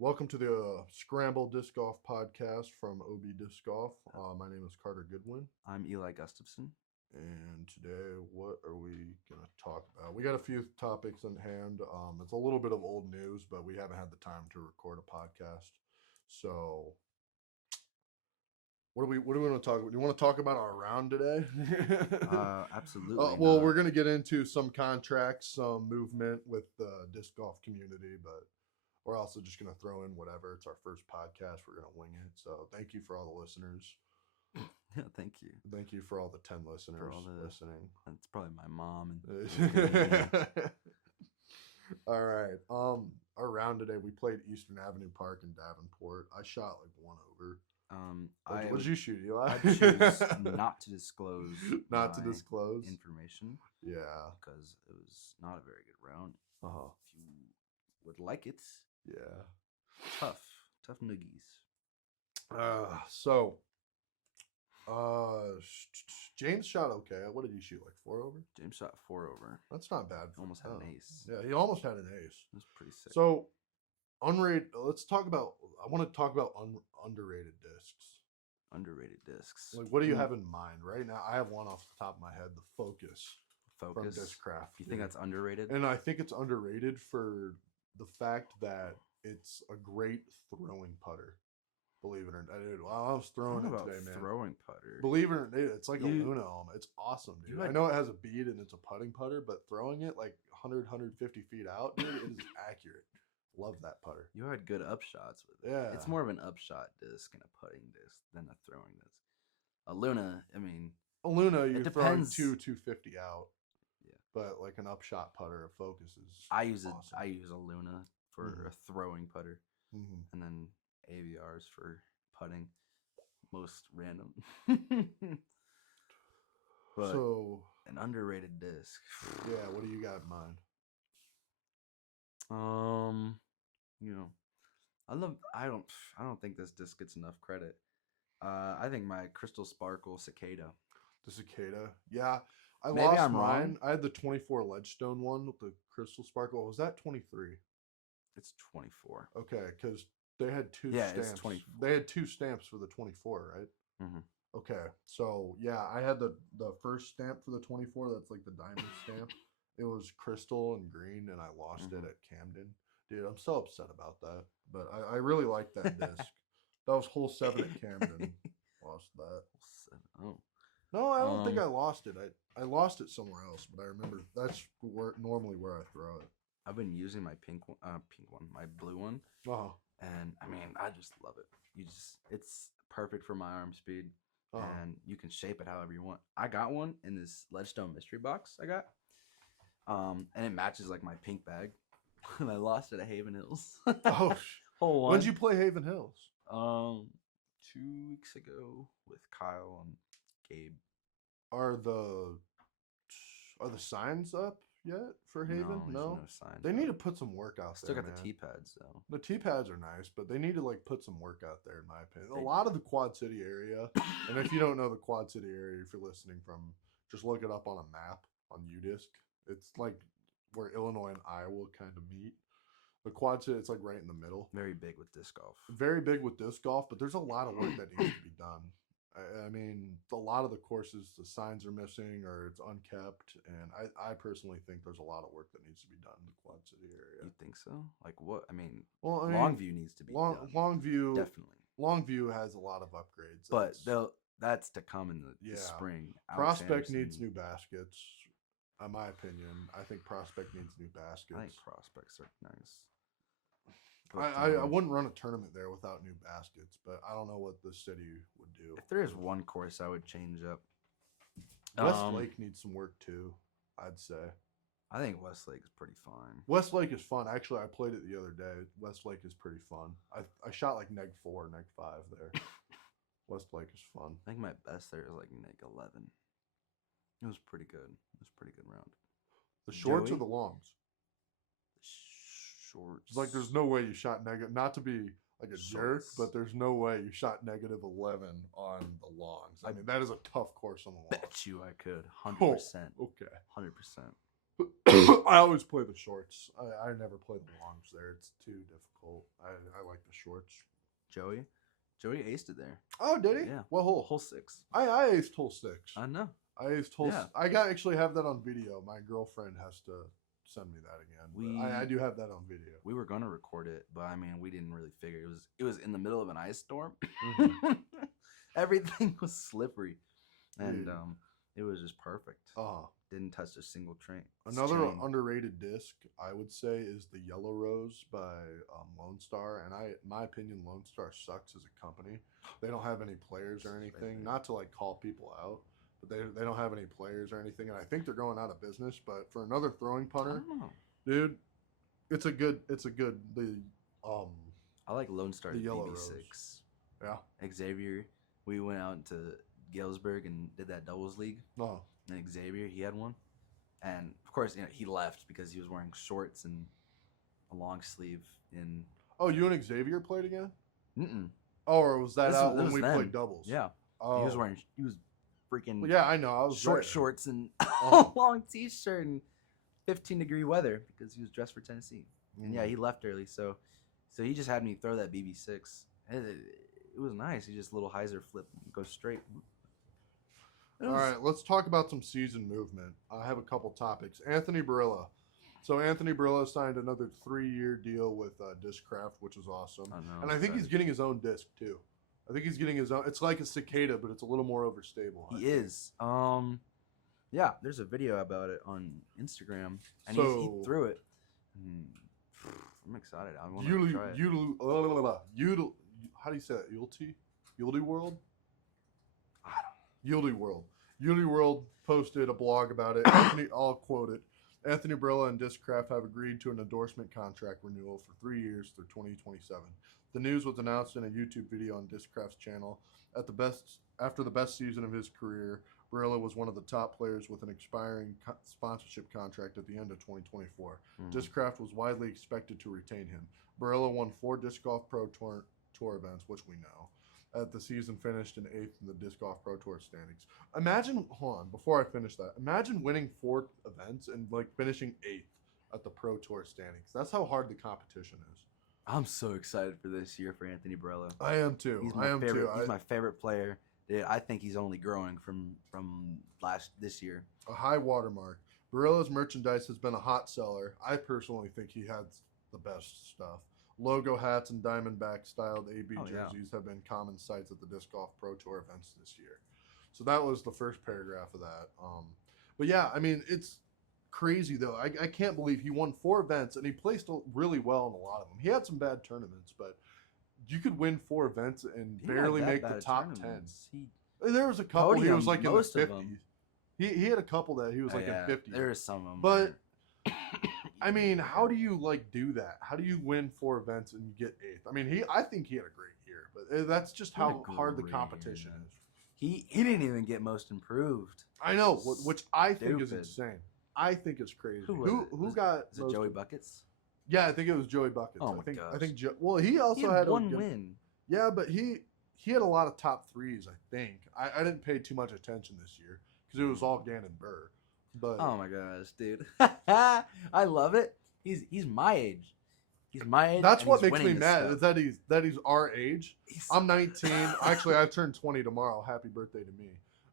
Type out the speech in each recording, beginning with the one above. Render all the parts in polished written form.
Welcome to the Scramble Disc Golf podcast from OB Disc Golf. My name is Carter Goodwin, I'm Eli Gustafson. and today, what are we going to talk about? We got a few topics in hand. It's a little bit of old news, but we haven't had the time to record a podcast. So, what do we want to talk about? Do you want to talk about our round today? Absolutely. Well, not. we're going to get into some contracts, some movement with the disc golf community, but we're also just going to throw in whatever. It's our first podcast. We're going to wing it. So thank you for all the listeners. Thank you. Thank you for all the 10 listeners listening. That's probably my mom. And All right. Our round today, we played Eastern Avenue Park in Davenport. I shot like one over. What did you shoot, Eli? I choose not to disclose Not to disclose information. Yeah. Because it was not a very good round. Uh-huh. If you would like it, Yeah. tough noogies. James shot okay. What did he shoot? Like 4 over? James shot 4 over. That's not bad. Almost had an ace. Yeah, he almost had an ace. It was pretty sick. So, unrated. Let's talk about. I want to talk about underrated discs. Underrated discs. Like, what do you have in mind right now? I have one off the top of my head. The Focus from Focus. Discraft. You think that's underrated? And I think it's underrated for the fact that it's a great throwing putter. Believe it or not, dude. While I was throwing it today, man. Throwing putter. Believe it or not, it's like a Luna helmet. It's awesome, dude. I know it has a bead and it's a putting putter, but throwing it like 100, 150 feet out, dude, it is accurate. Love that putter. You had good upshots with it. Yeah. It's more of an upshot disc and a putting disc than a throwing disc. A Luna, I mean, a Luna, you're throwing 250 out. Yeah. But like an upshot putter, a Focus is. I use awesome. I use a Luna for a throwing putter, and then AVRs for putting. Most random. But so an underrated disc. Yeah, what do you got in mind? I don't think this disc gets enough credit. I think my Crystal Sparkle Cicada. The Cicada, yeah. Maybe lost I'm mine. wrong. I had the 24 Ledgestone one with the Crystal Sparkle. Was that 23? It's 24. Okay, because they had two stamps. It's 24. They had 2 stamps for the 24, right? Mm-hmm. Okay, so yeah, I had the first stamp for the 24. That's like the diamond stamp. It was crystal and green, and I lost it at Camden. Dude, I'm so upset about that. But I really like that disc. That was hole 7 at Camden. Lost that. Oh. No, I don't think I lost it. I lost it somewhere else, but I remember that's normally where I throw it. I've been using my my blue one. Uh-huh. And I mean, I just love it. It's perfect for my arm speed. And you can shape it however you want. I got one in this Ledgestone mystery box I got. And it matches like my pink bag. And I lost it at Haven Hills. Hole 1. When did you play Haven Hills? 2 weeks ago with Kyle and Gabe. Are the signs up yet for Haven? No signs. They need to put some work out there. Still got the tee pads though. The tee pads are nice, but they need to like put some work out there, in my opinion. A lot of the Quad City area, and if you don't know the Quad City area, if you're listening from, just look it up on a map on UDisc. It's like where Illinois and Iowa kind of meet. The Quad City, it's like right in the middle. Very big with disc golf. Very big with disc golf, but there's a lot of work that needs to be done. I mean, a lot of the courses, the signs are missing or it's unkept. And I personally think there's a lot of work that needs to be done in the Quad City area. You think so? Like what? I mean, Longview needs to be done. Longview, definitely. Longview has a lot of upgrades. But that's to come in the spring. Prospect needs new baskets. In my opinion, I think Prospect needs new baskets. I think Prospects are nice. I wouldn't run a tournament there without new baskets, but I don't know what the city would do. If there is one course I would change up. Westlake needs some work too, I'd say. I think Westlake is pretty fine. Westlake is fun. Actually, I played it the other day. Westlake is pretty fun. I shot like neg 4, neg 5 there. Westlake is fun. I think my best there is like neg 11. It was pretty good. It was a pretty good round. The shorts or the longs? Shorts. It's like there's no way you shot negative. Not to be like a jerk, but there's no way you shot negative 11 on the longs. I mean, that is a tough course on the longs. Bet you I could. 100%. Okay. 100%. I always play the shorts. I never play the longs there. It's too difficult. I like the shorts. Joey aced it there. Oh, did he? Yeah. What hole? Hole 6. I aced hole 6. I know. I aced hole. Yeah. I actually have that on video. My girlfriend has to send me that again. But I do have that on video. We were gonna record it, but I mean, we didn't really figure it was in the middle of an ice storm. Mm-hmm. Everything was slippery, and it was just perfect. Didn't touch a single train. Another underrated disc, I would say, is the Yellow Rose by Lone Star. And in my opinion, Lone Star sucks as a company. They don't have any players or anything. Not to like call people out, but they don't have any players or anything. And I think they're going out of business. But for another throwing punter, dude, it's a good. I like Lone Star's Yellow BB6. Rose. Yeah. Xavier, we went out to Galesburg and did that doubles league. Oh. And Xavier, he had one, and of course, he left because he was wearing shorts and a long sleeve. Oh, you and Xavier played again? Mm-mm. Oh, or was that when we played doubles? Yeah. Oh. He was freaking. Well, yeah, I know. I was shorts and long t-shirt and 15-degree weather because he was dressed for Tennessee. And yeah, he left early, so he just had me throw that BB6. It was nice. He just little hyzer flip and go straight. All right, let's talk about some season movement. I have a couple topics. Anthony Barilla. So Anthony Barilla signed another 3-year deal with Discraft, which is awesome. And I think he's getting his own disc too. I think he's getting his own. It's like a cicada, but it's a little more overstable. He is. Yeah, there's a video about it on Instagram, and he threw it. I'm excited. I want to try it. How do you say that? Yulty World? I don't know. Yulty World. Yulty World posted a blog about it. I'll quote it. Anthony Barilla and Discraft have agreed to an endorsement contract renewal for 3 years through 2027. The news was announced in a YouTube video on Discraft's channel. After the best season of his career, Barilla was one of the top players with an expiring sponsorship contract at the end of 2024. Discraft was widely expected to retain him. Barilla won 4 Disc Golf Pro Tour events, which we know. The season finished in 8th in the Disc Golf Pro Tour standings. Hold on, before I finish that, imagine winning 4 events and like finishing 8th at the Pro Tour standings. That's how hard the competition is. I'm so excited for this year for Anthony Barilla. I am too. He's my favorite player. I think he's only growing from this year. A high watermark. Barilla's merchandise has been a hot seller. I personally think he has the best stuff. Logo hats and Diamondback styled AB jerseys have been common sights at the Disc Golf Pro Tour events this year. So that was the first paragraph of that. But yeah, I mean, it's crazy though. I can't believe he won 4 events and he placed really well in a lot of them. He had some bad tournaments, but you could win 4 events and barely make the top 10. There was a couple he was like in the 50s. He had a couple that he was like in 50s. There are some of them. But I mean, how do you like do that? How do you win 4 events and you get 8th? I mean, I think he had a great year, but that's just how hard the competition is. He didn't even get most improved. I know, which I think is insane. I think it's crazy. Who got? Is it Joey Buckets? Yeah, I think it was Joey Buckets. Oh my gosh. I think well, he also had one win. Yeah, but he had a lot of top 3s. I think I didn't pay too much attention this year because it was all Gannon Burr. But oh my gosh, dude, I love it. He's my age. He's my age. That's what makes me mad is that he's our age. I'm 19. Actually, I turned 20 tomorrow. Happy birthday to me.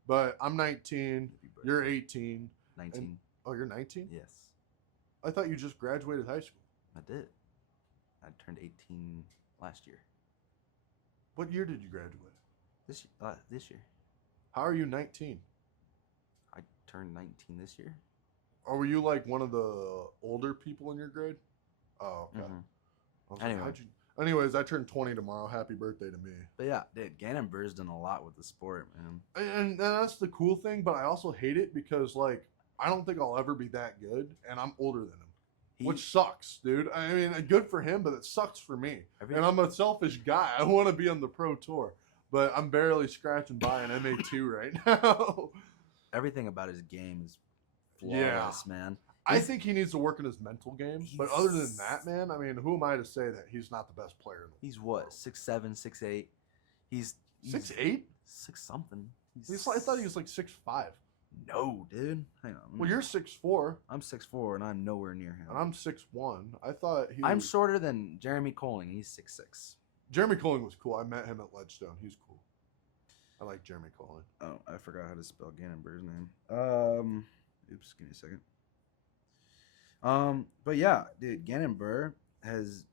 But I'm 19. You're 18. 19. Oh, you're 19? Yes. I thought you just graduated high school. I did. I turned 18 last year. What year did you graduate? This year. How are you 19? I turned 19 this year. Or were you like one of the older people in your grade? Oh, okay. Anyway. Anyways, I turned 20 tomorrow. Happy birthday to me. But yeah, dude, Gannon Burr's done a lot with the sport, man. And that's the cool thing, but I also hate it because, like, I don't think I'll ever be that good, and I'm older than him. Which sucks, dude. I mean, good for him, but it sucks for me. And I'm a selfish guy. I want to be on the Pro Tour, but I'm barely scratching by an MA2 right now. Everything about his game is flawless, man. I think he needs to work on his mental game. But other than that, man, I mean, who am I to say that he's not the best player in the world? He's what, 6'7", 6'8"? He's 6'8"? 6 something. I thought he was like 6'5". No, dude. Hang on. Well, you're 6'4", I'm 6'4", and I'm nowhere near him. and I'm 6'1". I thought I'm shorter than Jeremy Colling. He's 6'6". Jeremy Colling was cool. I met him at Ledgestone. He's cool. I like Jeremy Colling. Oh, I forgot how to spell Gannonbur's name. Oops, give me a second. But yeah, dude, Gannonbur has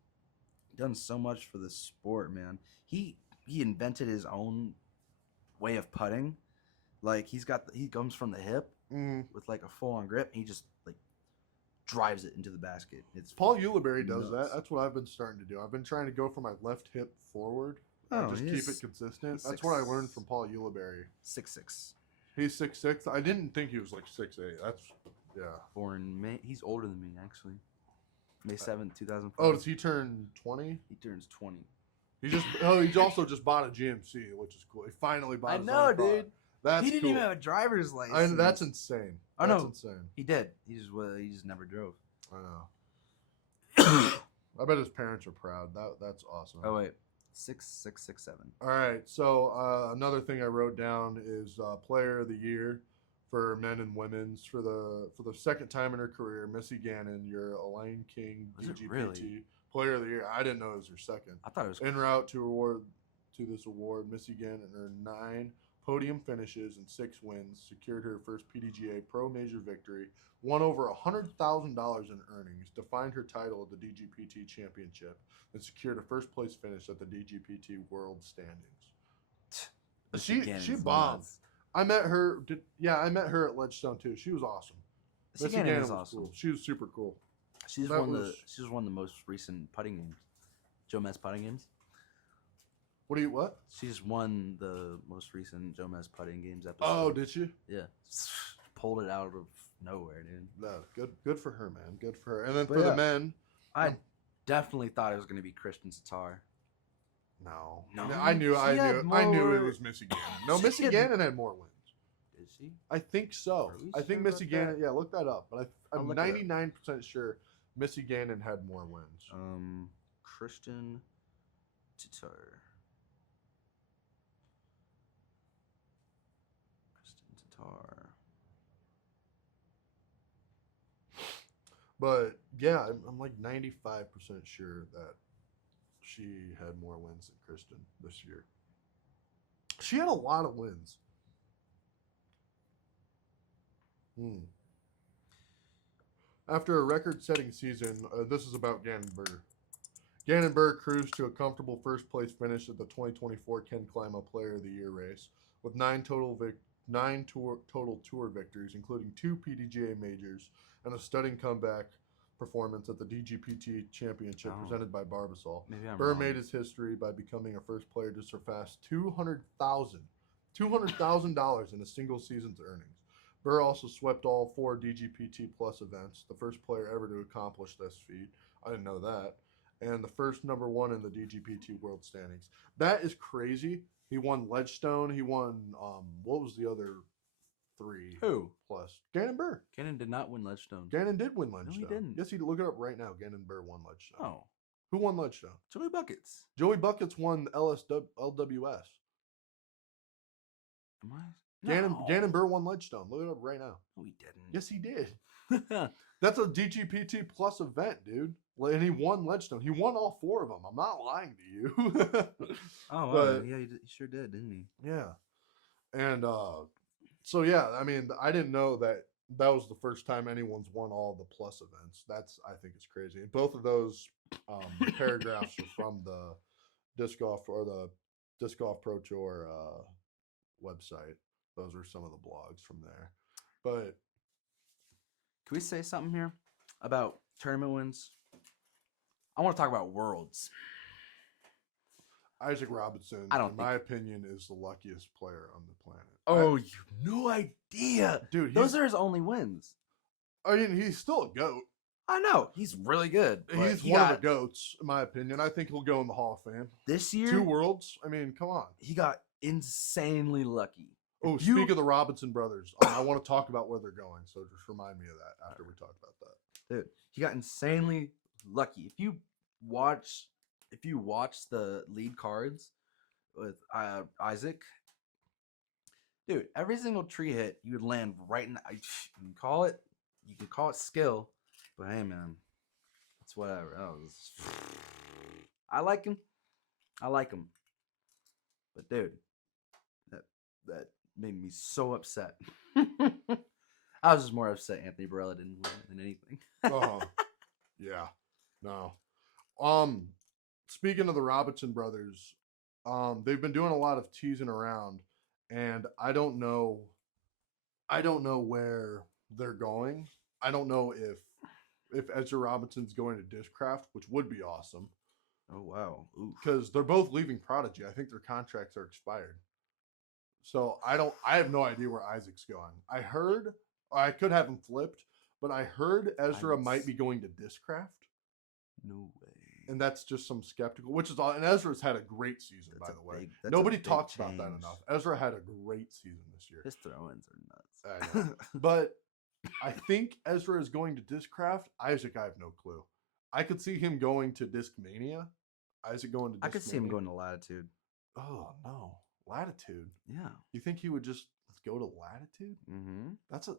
done so much for the sport, man. He invented his own way of putting. Like he comes from the hip with like a full on grip. And he just like drives it into the basket. It's Paul Ulibarri does nuts. that. That's what I've been starting to do. I've been trying to go for my left hip forward. Oh, Just keep it consistent. That's what I learned from Paul Ulibarri. 6'6". He's 6'6". I didn't think he was like 6'8". That's Born May. He's older than me actually. May 7th, 2005. Oh, does he turn 20? He turns 20. He also just bought a GMC, which is cool. He finally bought his own car. Dude. That's He didn't cool. even have a driver's license. That's insane. I That's know. insane. He did. He just never drove. I know. I bet his parents are proud. That's awesome. Oh wait, 6'6", 6'7". All right. So another thing I wrote down is Player of the Year for men and women's for the second time in her career. Missy Gannon, your Elaine King Was it DGPT really? Player of the Year. I didn't know it was her second. I thought it was. En route to this award, Missy Gannon earned 9 podium finishes and 6 wins, secured her first PDGA Pro Major victory, won over $100,000 in earnings, defined her title at the DGPT Championship, and secured a first place finish at the DGPT World Standings. She bombed. Nuts. I met her. I met her at Ledgestone too. She was awesome. Missy Gannon is awesome. Cool. She was super cool. She's won the most recent putting games. Joe Mez putting games. What? She's won the most recent Joe Mez putting games episode. Oh, did she? Yeah. Pulled it out of nowhere, dude. No, good for her, man. Good for her. And then But for yeah. the men, I definitely thought it was going to be Christian Tatar. no. No? I knew it was Missy Gannon. No, She Missy had- Gannon had more wins. Is she? I think so. Are we I think sure Missy about Gannon. that? Yeah, look that up. But I'll I'm look it up. 99% sure Missy Gannon had more wins. Christian Tatar. Christian Tatar. But yeah, I'm like 95% sure that she had more wins than Kristen this year. She had a lot of wins. After a record-setting season, this is about Gannonburg. Gannonburg cruised to a comfortable first-place finish at the 2024 Ken Klima Player of the Year race, with 9 total tour victories, including 2 PDGA majors and a stunning comeback performance at the DGPT Championship presented by Barbasol. Burr made his history by becoming a first player to surpass $200,000 in a single season's earnings. Burr also swept all 4 DGPT Plus events, the first player ever to accomplish this feat. I didn't know that. And the first number 1 in the DGPT World Standings. That is crazy. He won Ledgestone. He won, what was the other 3? Who? Plus. Gannon Burr. Gannon did not win Ledgestone. Gannon did win Ledgestone. No, he didn't. Yes, he look it up right now. Gannon Burr won Ledgestone. Oh. Who won Ledgestone? Joey Buckets. Joey Buckets won LWS. Am I? Gannon Burr won Ledgestone. Look it up right now. No, he didn't. Yes, he did. That's a DGPT Plus event, dude. And he won Ledgestone. He won all 4 of them. I'm not lying to you. Oh, But- yeah, he sure did, didn't he? Yeah. And so, yeah, I mean, I didn't know that was the first time anyone's won all the Plus events. I think it's crazy. And both of those paragraphs are from the Disc Golf Pro Tour website. Those are some of the blogs from there. But Can we say something here about tournament wins? I want to talk about worlds. Isaac Robinson, in my opinion, is the luckiest player on the planet. Oh, you have no idea. Dude, Those are his only wins. I mean, he's still a GOAT. I know. He's really good. He's one of the GOATs, in my opinion. I think he'll go in the Hall of Fame. This year, 2 worlds. I mean, come on. he got insanely lucky. Oh, speak of the Robinson brothers. I want to talk about where they're going, so just remind me of that after we talk about that. Dude, he got insanely lucky. If you watch the lead cards with Isaac, Dude, every single tree hit, you would land right in. You call it, you could call it skill, but hey, man, it's whatever. I like him. I like him. But dude, that made me so upset. I was just more upset Anthony Barella didn't win than anything. Oh, yeah. No. Speaking of the Robinson brothers, they've been doing a lot of teasing around, and I don't know where they're going. I don't know if Ezra Robinson's going to Discraft, which would be awesome. Oh wow. Because they're both leaving Prodigy. I think their contracts are expired. So I have no idea where Isaac's going. I could have him flipped, but I heard Ezra might be going to Discraft. No way. And that's just some skeptical, which is all. And Ezra's had a great season, by the way. Nobody talks about that enough. Ezra had a great season this year. His throw-ins are nuts. I know. But I think Ezra is going to Discraft. Isaac, I have no clue. I could see him going to Discmania. Isaac going to Discmania. I could see him going to Latitude. Oh, no. Latitude? Yeah. You think he would just go to Latitude? Mm-hmm. That's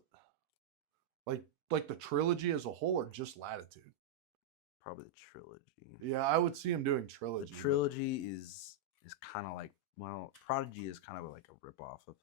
like the trilogy as a whole, or just Latitude? Probably the trilogy. Yeah, I would see him doing trilogy. The trilogy is kind of like, well, Prodigy is kind of like a ripoff of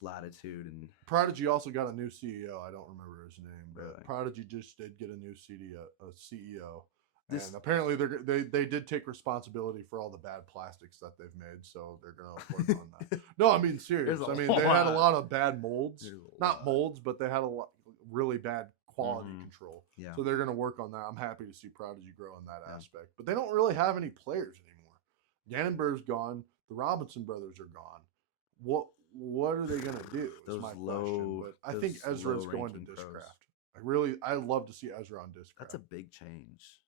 Latitude, and Prodigy also got a new CEO. I don't remember his name, but really? Prodigy just did get a new CEO. And apparently they did take responsibility for all the bad plastics that they've made, so they're gonna work on that. No, I mean serious. I mean they had a lot of bad molds, not molds, but they had a lot really bad quality control. Yeah. So they're gonna work on that. I'm happy to see Prodigy grow in that aspect, but they don't really have any players anymore. Gannonbur's gone. The Robinson brothers are gone. What are they gonna do? Is my question. But I think Ezra's going to Discraft. I love to see Ezra on Discraft. That's a big change.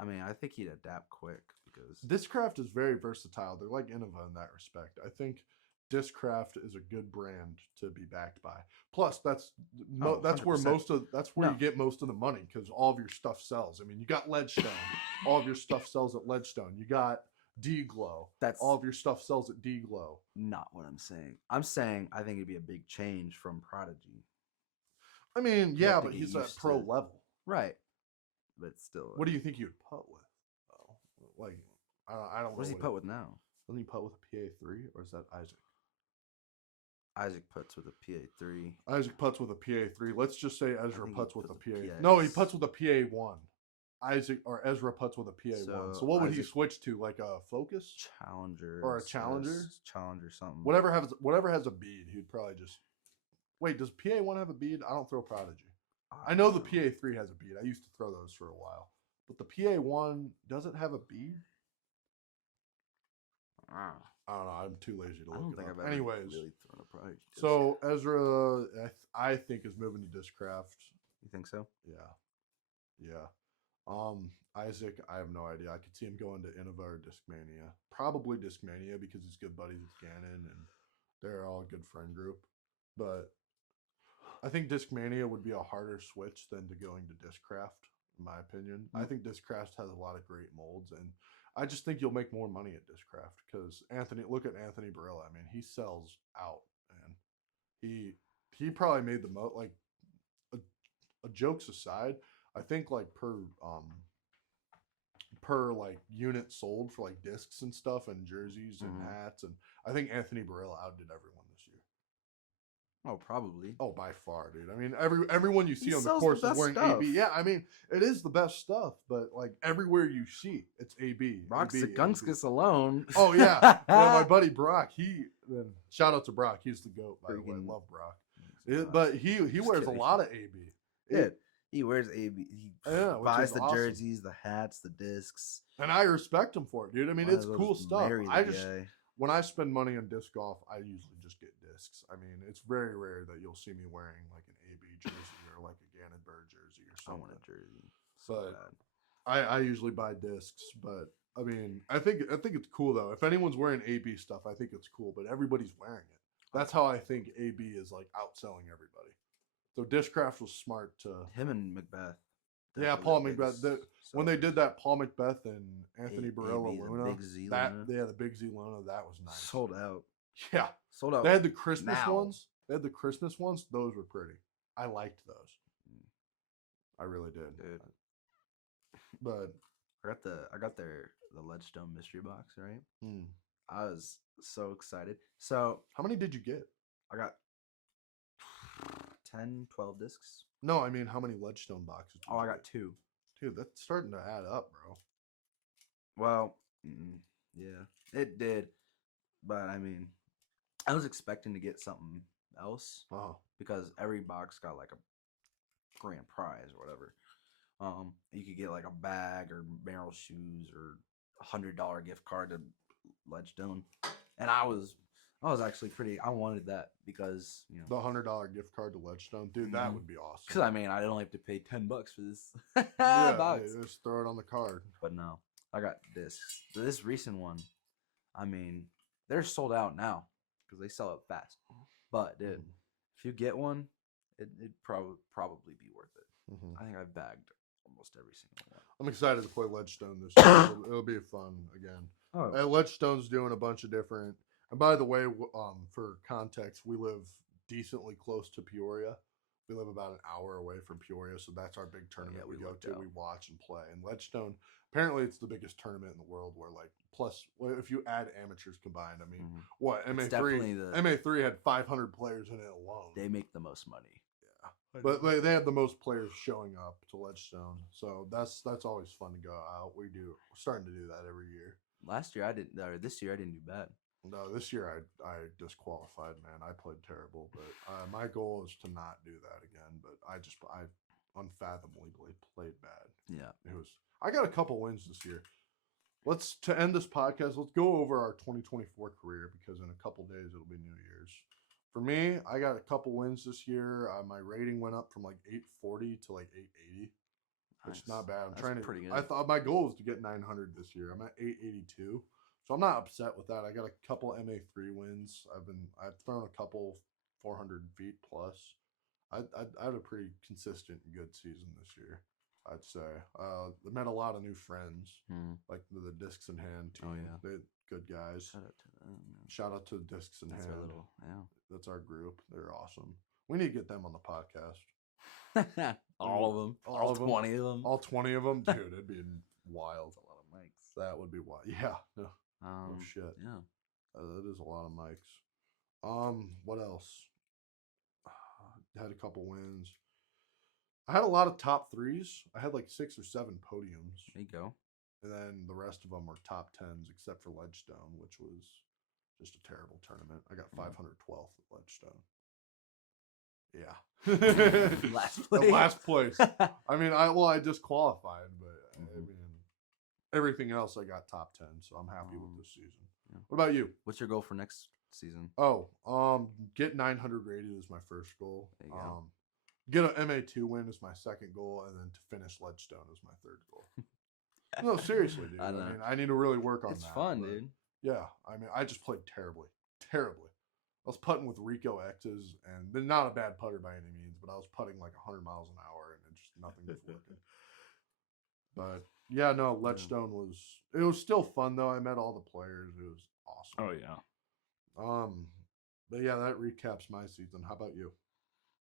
I mean, I think he'd adapt quick because Discraft is very versatile. They're like Innova in that respect. I think Discraft is a good brand to be backed by. Plus, that's where you get most of the money because all of your stuff sells. I mean, you got Ledgestone. All of your stuff sells at Ledgestone. You got D-Glow. All of your stuff sells at D-Glow. Not what I'm saying. I'm saying I think it'd be a big change from Prodigy. I mean, yeah, but he's at pro level. Right. But still. What do you think he would putt with? Oh, like, I don't know. What does he putt with now? Doesn't he putt with a PA3, or is that Isaac? Isaac putts with a PA3. Isaac putts with a PA3. Let's just say Ezra putts with a PA. No, he putts with a PA1. Ezra putts with a PA1. So what would he switch to? Like a Focus? Challenger. Or a Challenger? Challenger something. Whatever has a bead, he'd probably just... Wait, does PA1 have a bead? I don't throw Prodigy. I know the PA3 has a bead. I used to throw those for a while. But the PA1 doesn't have a bead? I don't know. I'm too lazy to look it up. Anyways, really thrown a Prodigy. So Ezra, I think, is moving to Discraft. You think so? Yeah. Isaac, I have no idea. I could see him going to Innova or Discmania. Probably Discmania because he's good buddies with Gannon and they're all a good friend group. But I think Discmania would be a harder switch than to going to Discraft, in my opinion. I think Discraft has a lot of great molds, and I just think you'll make more money at Discraft because look at Anthony Barella. I mean, he sells out, and he probably made the most. Like, a jokes aside, I think like per like unit sold for like discs and stuff and jerseys and hats, and I think Anthony Barella outdid everyone this year. Oh, probably. Oh, by far, dude. I mean, everyone you see on the course is wearing AB. Yeah, I mean, it is the best stuff, but like everywhere you see, it's AB. Brock Zagunskis alone. Oh yeah, my buddy Brock. Shout out to Brock. He's the GOAT, by the way. Love Brock. But he wears a lot of AB. Yeah, he wears AB. He buys the jerseys, the hats, the discs, and I respect him for it, dude. I mean, it's cool stuff. When I spend money on disc golf, I usually just get discs. I mean, it's very rare that you'll see me wearing like an AB jersey or like a Gannonburg jersey or something. I want a jersey. But I usually buy discs. But I mean, I think it's cool though. If anyone's wearing AB stuff, I think it's cool. But everybody's wearing it. That's how I think AB is like outselling everybody. So Discraft was smart to him and Macbeth. Yeah, Paul Macbeth. When they did that, Paul Macbeth and Anthony Barella Luna, the Big Z Luna, that was nice. Sold out. Yeah. Sold out. They had the Christmas now. ones. They had the Christmas ones. Those were pretty. I liked those. I really did. Dude. But I got the Ledgestone mystery box, right? hmm. I was so excited. So How many did you get? I got 10, 12 discs. No, I mean how many Ledgestone boxes? Oh, I got 2. Dude, that's starting to add up, bro. Well, yeah, it did. But I mean, I was expecting to get something else because every box got like a grand prize or whatever. You could get like a bag or Merrill shoes or $100 gift card to Ledgestone, and I was actually pretty. I wanted that because the $100 gift card to Ledgestone, dude, that would be awesome. Because I mean, I don't have to pay $10 for this yeah, box. Just throw it on the card. But no, I got this recent one. I mean, they're sold out now because they sell it fast. But dude, if you get one, it'd probably be worth it. I think I've bagged almost every single one. I'm excited to play Ledgestone this year. It'll be fun again. Oh. Ledgestone's doing a bunch of different. And by the way, for context, we live decently close to Peoria. We live about an hour away from Peoria, so that's our big tournament we go to. We watch and play. And Ledgestone, apparently, it's the biggest tournament in the world. Where plus, if you add amateurs combined, I mean, what MA3 had 500 players in it alone. They make the most money. Yeah, but they have the most players showing up to Ledgestone, so that's always fun to go out. We're starting to do that every year. Last year I didn't. This year I didn't do bad. No, this year I disqualified, man. I played terrible, but my goal is to not do that again. But I unfathomably played bad. Yeah, I got a couple wins this year. To end this podcast, let's go over our 2024 career because in a couple days it'll be New Year's. For me, I got a couple wins this year. My rating went up from like 840 to like 880, which is not bad. Pretty good. I thought my goal was to get 900 this year. I'm at 882. So I'm not upset with that. I got a couple MA3 wins. I've thrown a couple 400 feet plus. I had a pretty consistent good season this year, I'd say. I met a lot of new friends, like the Discs in Hand team. Oh yeah, they're good guys. Shout out to them. Shout out to the Discs in Hand. Yeah, that's our group. They're awesome. We need to get them on the podcast. all of them. All 20 of them. All 20 of them, dude. It'd be wild. That's a lot of mics. That would be wild. Yeah. No. Oh shit. Yeah. That is a lot of mics. What else? Had a couple wins. I had a lot of top threes. I had like 6 or 7 podiums. There you go. And then the rest of them were top 10s, except for Ledgestone, which was just a terrible tournament. I got 512th at Ledgestone. Yeah. Last place. Last place. I mean, I disqualified, but I mean, everything else I got top 10, so I'm happy with this season. Yeah. What about you? What's your goal for next season? Get 900 rated is my first goal. There you go. Get an MA2 win is my second goal, and then to finish Ledgestone is my third goal. No, seriously, dude. I mean, I need to really work on that. It's fun, dude. Yeah, I mean, I just played terribly. I was putting with Rico X's, and they're not a bad putter by any means, but I was putting like 100 miles an hour, and nothing was working. But yeah, no, Ledgestone was still fun though. I met all the players. It was awesome. Oh yeah. But yeah, that recaps my season. How about you?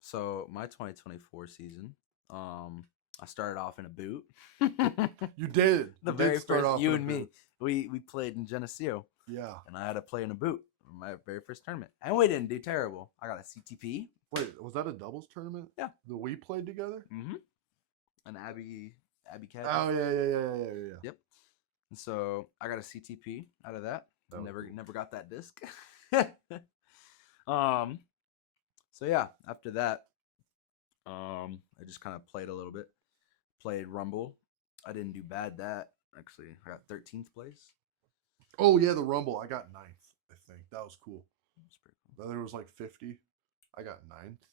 So my 2024 season, I started off in a boot. You did. The very first, you and me, we played in Geneseo. Yeah. And I had to play in a boot for my very first tournament. And we didn't do terrible. I got a CTP. Wait, was that a doubles tournament? Yeah. That we played together? Mm-hmm. And Abby Cat. Oh yeah. Yep. And so I got a CTP out of that. Never got that disc. So yeah, after that, I just kind of played a little bit. Played Rumble. I didn't do bad that. Actually, I got 13th place. Oh yeah, the Rumble. I got 9th, I think. That was cool. That's pretty cool. Then there was like 50. I got 9th.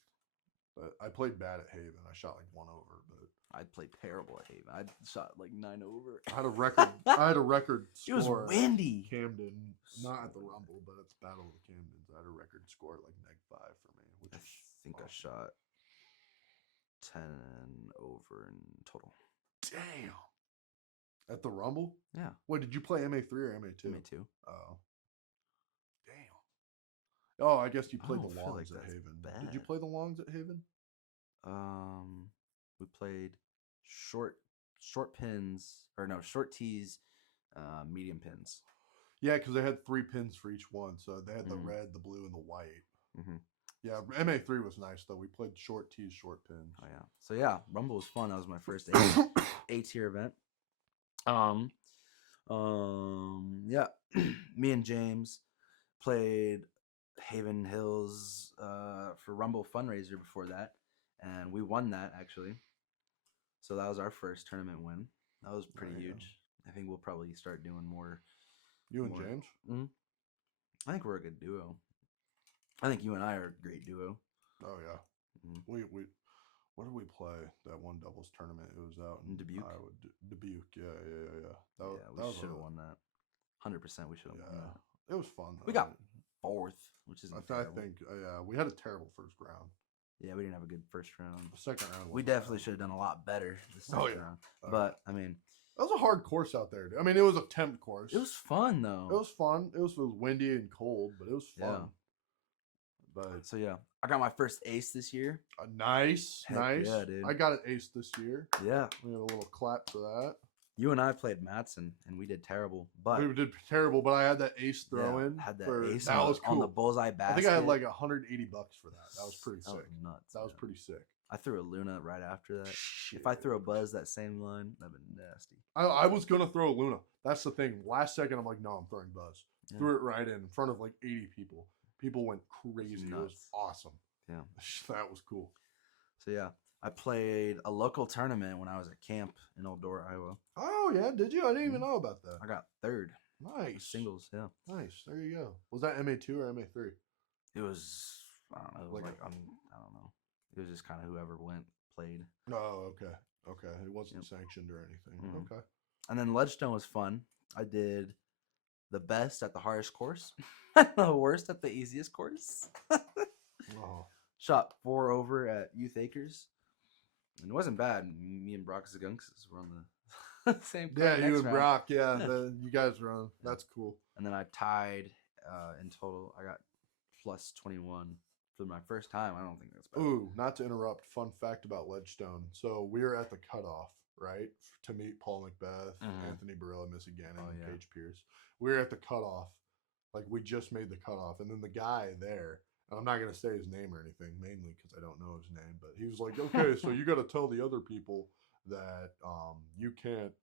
But I played bad at Haven. I shot like 1 over, but I played terrible at Haven. I shot like 9 over. I had a record score. It was windy. Camden, not at the Rumble, but it's Battle of the Camdens. I had a record score at like -5 for me, which I think awesome. I shot 10 over in total. Damn. At the Rumble? Yeah. What, did you play MA3 or MA2? MA2. Oh. Damn. Oh, I guess you played don't the feel like Longs at that's Haven. bad. Did you play the Longs at Haven? We played short pins, or no, short tees, medium pins. Yeah, because they had 3 pins for each one. So they had the Mhm. red, the blue, and the white. Mm-hmm. Yeah, MA3 was nice though. We played short tees, short pins. Oh yeah. So yeah, Rumble was fun. That was my first A tier event. Yeah. Me and James played Haven Hills for Rumble fundraiser before that, and we won that actually. So that was our first tournament win. That was pretty huge. I think we'll probably start doing more. You and James? Mm-hmm. I think we're a good duo. I think you and I are a great duo. Oh yeah. Mm-hmm. We what did we play that one doubles tournament? It was out in Dubuque. Iowa. Dubuque. Yeah. We should have won that. 100%. We should have won that. It was fun. We got fourth, which isn't I terrible. think we had a terrible first round. Yeah, we didn't have a good first round. The second round. We definitely should have done a lot better the second round. But I mean, that was a hard course out there. I mean, it was a temp course. It was fun though. It was fun. It was windy and cold, but it was fun. Yeah. But so yeah, I got my first ace this year. Nice. Yeah, dude. I got an ace this year. Yeah. We had a little clap for that. You and I played Matson, and we did terrible. But we did terrible. But I had that ace throw in. Had that ace that was cool. On the bullseye basket. I think I had like $180 for that. That was pretty sick. Was nuts. That was pretty sick. I threw a Luna right after that. Shit. If I threw a Buzz that same line, that'd been nasty. I was gonna throw a Luna. That's the thing. Last second, I'm like, no, I'm throwing Buzz. Yeah. Threw it right in front of like 80 people. People went crazy. It was awesome. Yeah, that was cool. So yeah, I played a local tournament when I was at camp in Old Door, Iowa. Oh yeah, did you? I didn't even know about that. I got third. Nice. Singles, yeah. Nice. There you go. Was that MA2 or MA3? It was, I don't know. It was I don't know. It was just kind of whoever played. Oh, okay. Okay. It wasn't sanctioned or anything. Mm-hmm. Okay. And then Ledgestone was fun. I did the best at the hardest course, the worst at the easiest course. Oh. Shot 4 over at Youth Acres. And it wasn't bad. Me and Brock Zagunks were on the same. Yeah, you and Brock. Yeah, you guys were on. That's cool. And then I tied in total. I got plus 21 for my first time. I don't think that's bad. Ooh, not to interrupt. Fun fact about Ledgestone. So we were at the cutoff, right, to meet Paul Macbeth, Anthony Barilla, Missy Gannon, and Paige Pierce. We were at the cutoff. Like, we just made the cutoff. And then the guy there, I'm not going to say his name or anything, mainly because I don't know his name, but he was like, okay, so you got to tell the other people that you can't,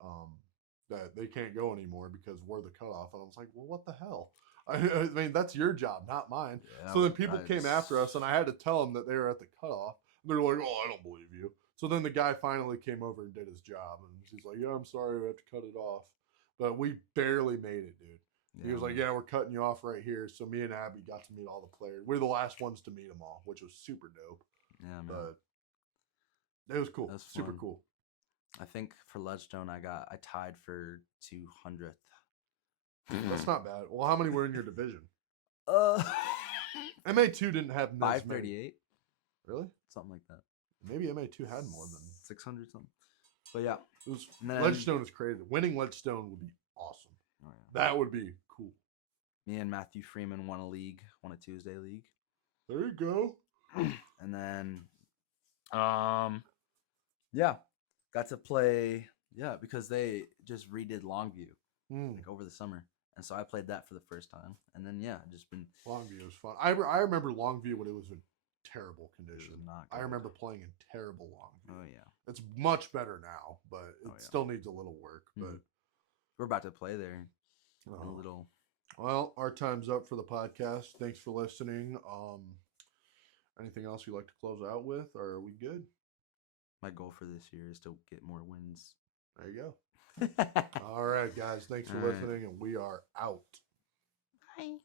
that they can't go anymore because we're the cutoff. And I was like, well, what the hell? I mean, that's your job, not mine. Yeah, so then people came after us, and I had to tell them that they were at the cutoff. They're like, oh, I don't believe you. So then the guy finally came over and did his job, and he's like, yeah, I'm sorry, we have to cut it off. But we barely made it, dude. Yeah, he was like, yeah, we're cutting you off right here. So me and Abby got to meet all the players. We're the last ones to meet them all, which was super dope. Yeah, man. But it was cool. Was super cool. I think for Ledgestone, I tied for 200th. That's not bad. Well, how many were in your division? MA2 didn't have 538. Really? Something like that. Maybe MA2 had more than 600 something. But yeah, Ledgestone is crazy. Winning Ledgestone would be awesome. Oh, yeah. That would be cool. Me and Matthew Freeman won a Tuesday league. There you go. And then, yeah, got to play. Yeah, because they just redid Longview like over the summer. And so I played that for the first time. And then, yeah, just been... Longview was fun. I remember Longview when it was in terrible condition. I remember playing in terrible Longview. Oh, yeah. It's much better now, but it still needs a little work. But we're about to play there in a little... Well, our time's up for the podcast. Thanks for listening. Anything else you'd like to close out with, or are we good? My goal for this year is to get more wins. There you go. All right, guys. Thanks for listening, and we are out. Bye.